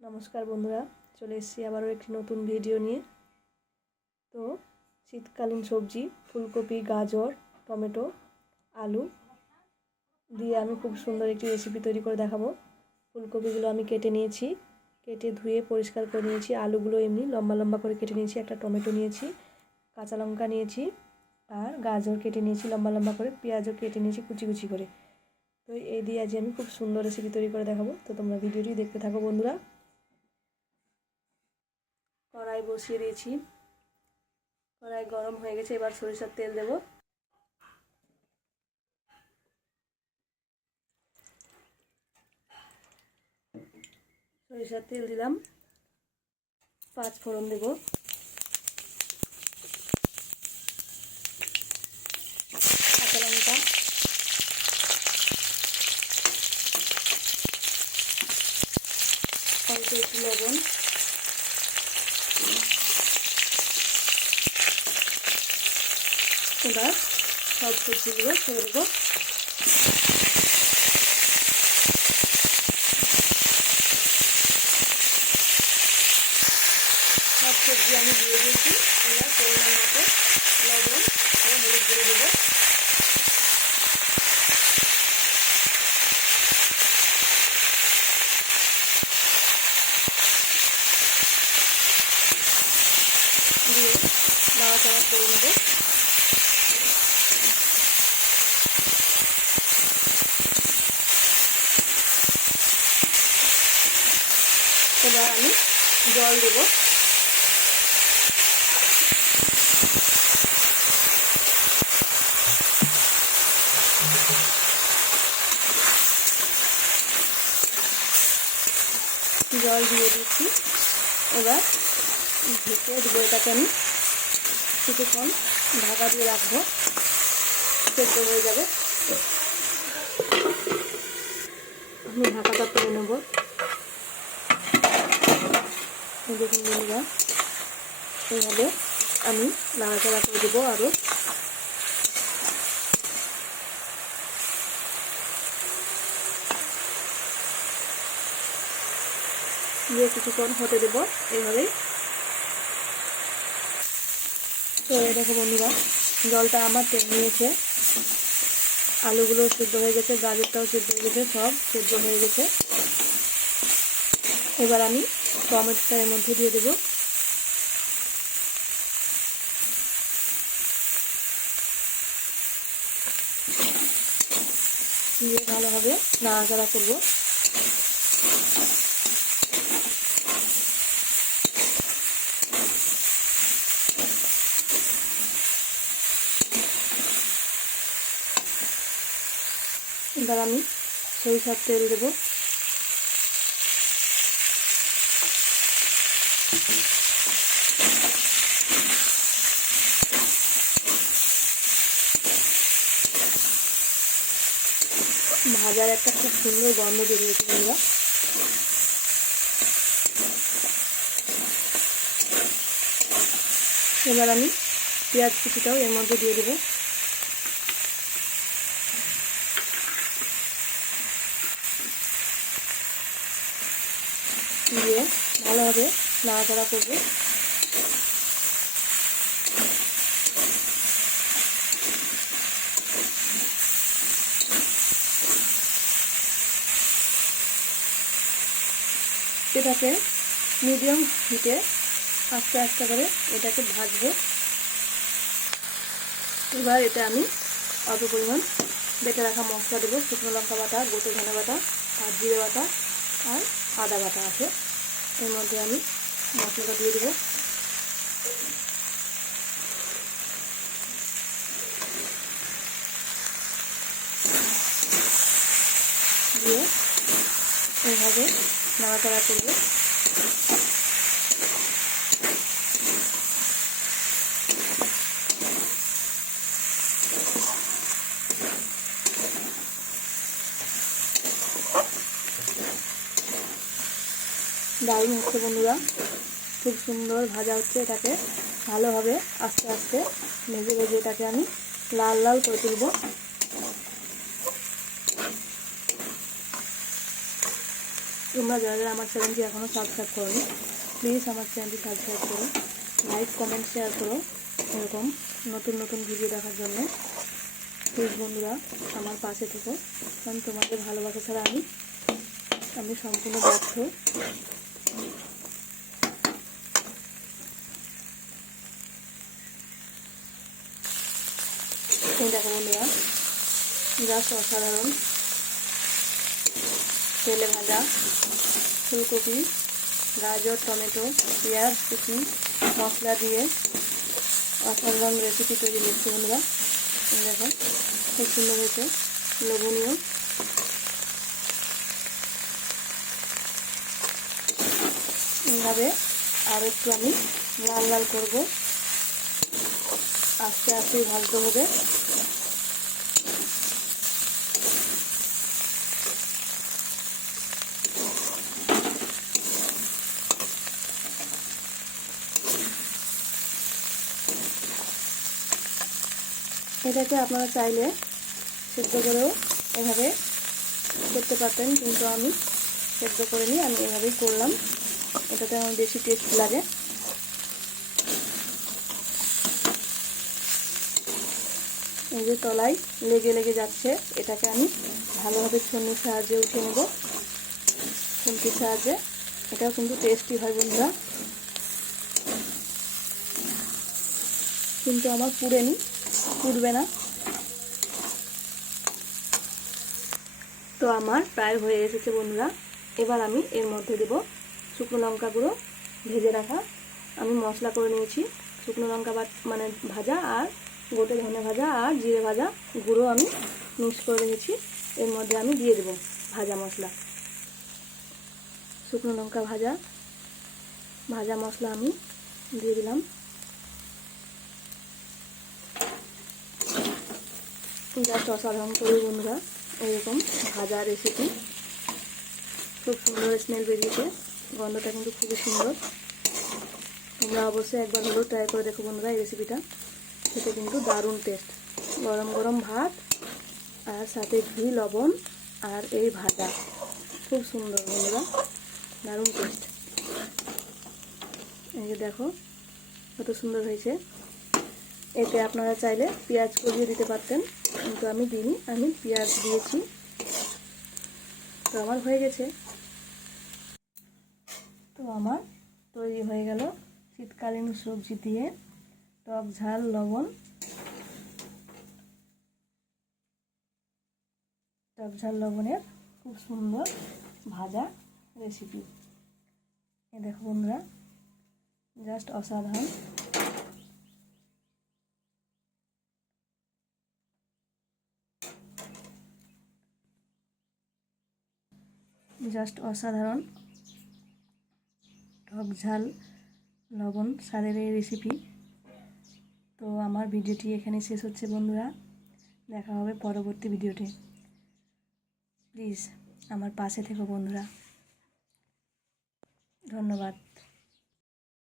নমস্কার বন্ধুরা, চলে এসেছি আবারও একটি নতুন ভিডিও নিয়ে। তো শীতকালীন সবজি ফুলকপি, গাজর, টমেটো, আলু দিয়ে আমি খুব সুন্দর একটি রেসিপি তৈরি করে দেখাবো। ফুলকপিগুলো আমি কেটে নিয়েছি, কেটে ধুয়ে পরিষ্কার করে নিয়েছি। আলুগুলো এমনি লম্বা লম্বা করে কেটে নিয়েছি। একটা টমেটো নিয়েছি, কাঁচা লঙ্কা নিয়েছি, আর গাজর কেটে নিয়েছি লম্বা লম্বা করে, পেঁয়াজও কেটে নিয়েছি কুচি কুচি করে। তো এই দিয়ে আজ আমি খুব সুন্দর রেসিপি তৈরি করে দেখাবো। তো তোমরা ভিডিওটি দেখতে থাকো বন্ধুরা। কড়াই বসিয়ে দিয়েছি, কড়াই গরম হয়ে গেছে। এবার সরিষার তেল দেব। সরিষার তেল দিলাম, 5 ফোড়ন দেব, কাঁচা লঙ্কা, অল্প একটু লবণ, এবার সব সবজিগুলো ছেড়ে দেবো। সব সবজি আমি দিয়ে দিয়েছি। এবার পরিমাণ মতো লবণ ও হলুদ দিয়ে দেবো। দিয়ে নাড়াচাড়া করে নেবো। এবার আমি জল দেবো। জল দিয়ে দিচ্ছি। এবার ঢেকে দেবো। এটাকে আমি কিছুক্ষণ ঢাকা দিয়ে রাখবো, সেদ্ধ হয়ে যাবে। আমি ঢাকাটা তুলে নেব। দেখুন বন্ধুরা, এইভাবে আমি নাড়াচাড়া করে দেবো। আরও দিয়ে কিছুক্ষণ হতে দেবো এইভাবেই। তো এই দেখো বন্ধুরা, জলটা আমার টেনে নিয়েছে, আলুগুলো সিদ্ধ হয়ে গেছে, গাজরটাও সিদ্ধ হয়ে গেছে, সব সিদ্ধ হয়ে গেছে। এবার আমি টমেটোটা এর মধ্যে দিয়ে দেবো। দিয়ে ভালোভাবে নাড়াচাড়া করবো। এবার আমি সরিষার তেল দেবো। ভাজার একটা খুব সুন্দর গন্ধ বেরিয়েছে বন্ধুরা। এবার আমি পেঁয়াজ কুচিটাও এর মধ্যে দিয়ে দেবো। দিয়ে ভালোভাবে নাড়াচাড়া করবো। এটাকে মিডিয়াম হিটে আস্তে আস্তে করে এটাকে ভাজবো। এবার এটা আমি অল্প পরিমাণ বেটে রাখা মশলা দেবো। শুকনো লঙ্কা বাটা, গোটা ধনে বাটা, আর জিরে বাটা, আর আদা বাটা আছে। এর মধ্যে আমি মশলাটা দিয়ে দেবো। দিয়ে এইভাবে নাড়াচাড়া করবো। দারুণ হচ্ছে বন্ধুরা, খুব সুন্দর ভাজা হচ্ছে। এটাকে ভালোভাবে আস্তে আস্তে ভেজে ভেজে এটাকে আমি লাল লাল করে তুলব। তোমরা যারা যারা আমার চ্যানেলটি এখনও সাবস্ক্রাইব করোনি প্লিজ আমার চ্যানেলটি সাবস্ক্রাইব করো, লাইক কমেন্ট শেয়ার করো এরকম নতুন নতুন ভিডিও দেখার জন্য। প্লিজ বন্ধুরা আমার পাশে থেকো, কারণ তোমাদের ভালোবাসা ছাড়া আমি সম্পূর্ণ ব্যর্থ। এই দেখো বন্ধুরা, জাস্ট অসাধারণ তেলে ভাজা ফুলকপি, গাজর, টমেটো, পেঁয়াজ কুচি মশলা দিয়ে অসাধারণ রেসিপি তৈরি হচ্ছে বন্ধুরা। দেখো খুব সুন্দর হয়েছে, লোভনীয়। এইভাবে আর একটু আমি লাল লাল করব, আস্তে আস্তে ভাজতে হবে। এটাকে আপনারা চাইলে সেদ্ধ করেও এভাবে করতে পারতেন, কিন্তু আমি সেদ্ধ করে নিই, আমি এভাবেই করলাম, এটাতে আমার বেশি টেস্ট লাগে। এই যে তলায় লেগে লেগে যাচ্ছে, এটাকে আমি ভালোভাবে ছুরির সাহায্যে উঠিয়ে নেব, খুন্তির সাহায্যে। এটাও কিন্তু টেস্টি হয় বন্ধুরা, কিন্তু আমার পুড়বে না। তো আমার প্রায় হয়ে এসেছে বন্ধুরা। এবার আমি এর মধ্যে দেব শুকনো লঙ্কা গুঁড়ো, ভেজে রাখা। আমি মশলা করে নিয়েছি, শুকনো লঙ্কা মানে ভাজা আর গোটে ধনে ভাজা আর জিরে ভাজা গুঁড়ো আমি মিক্স করে রেখেছি। এর মধ্যে আমি দিয়ে দেব ভাজা মশলা, শুকনো লঙ্কা ভাজা মশলা আমি দিয়ে দিলাম। জাস্ট অসাধারণ করে বন্ধুরা এরকম ভাজা রেসিপি, খুব সুন্দর স্মেল বেরিয়েছে, গন্ধটা কিন্তু খুবই সুন্দর। তোমরা অবশ্যই একবার হলেও ট্রাই করে দেখো বন্ধুরা এই রেসিপিটা, খেতে কিন্তু দারুণ টেস্ট। গরম গরম ভাত আর সাথে ঘি, লবণ আর এই ভাজা, খুব সুন্দর বন্ধুরা, দারুণ টেস্ট। এই যে দেখো কত সুন্দর হয়েছে। এতে আপনারা চাইলে পেঁয়াজ করিয়ে দিতে পারতেন, কিন্তু আমি দিইনি, আমি পেঁয়াজ দিয়েছি। তো আমার হয়ে গেছে। তো আমার তৈরি হয়ে গেল শীতকালীন সবজি দিয়ে টক ঝাল লবণের খুব সুন্দর ভাজা রেসিপি। এ দেখো বন্ধুরা, জাস্ট অসাধারণ। জাস্ট অসাধারণ টক ঝাল লবণ স্বাদের এই রেসিপি। তো আমার ভিডিওটি এখানে শেষ হচ্ছে বন্ধুরা, দেখা হবে পরবর্তী ভিডিওতে। প্লিজ আমার পাশে থেকো বন্ধুরা, ধন্যবাদ।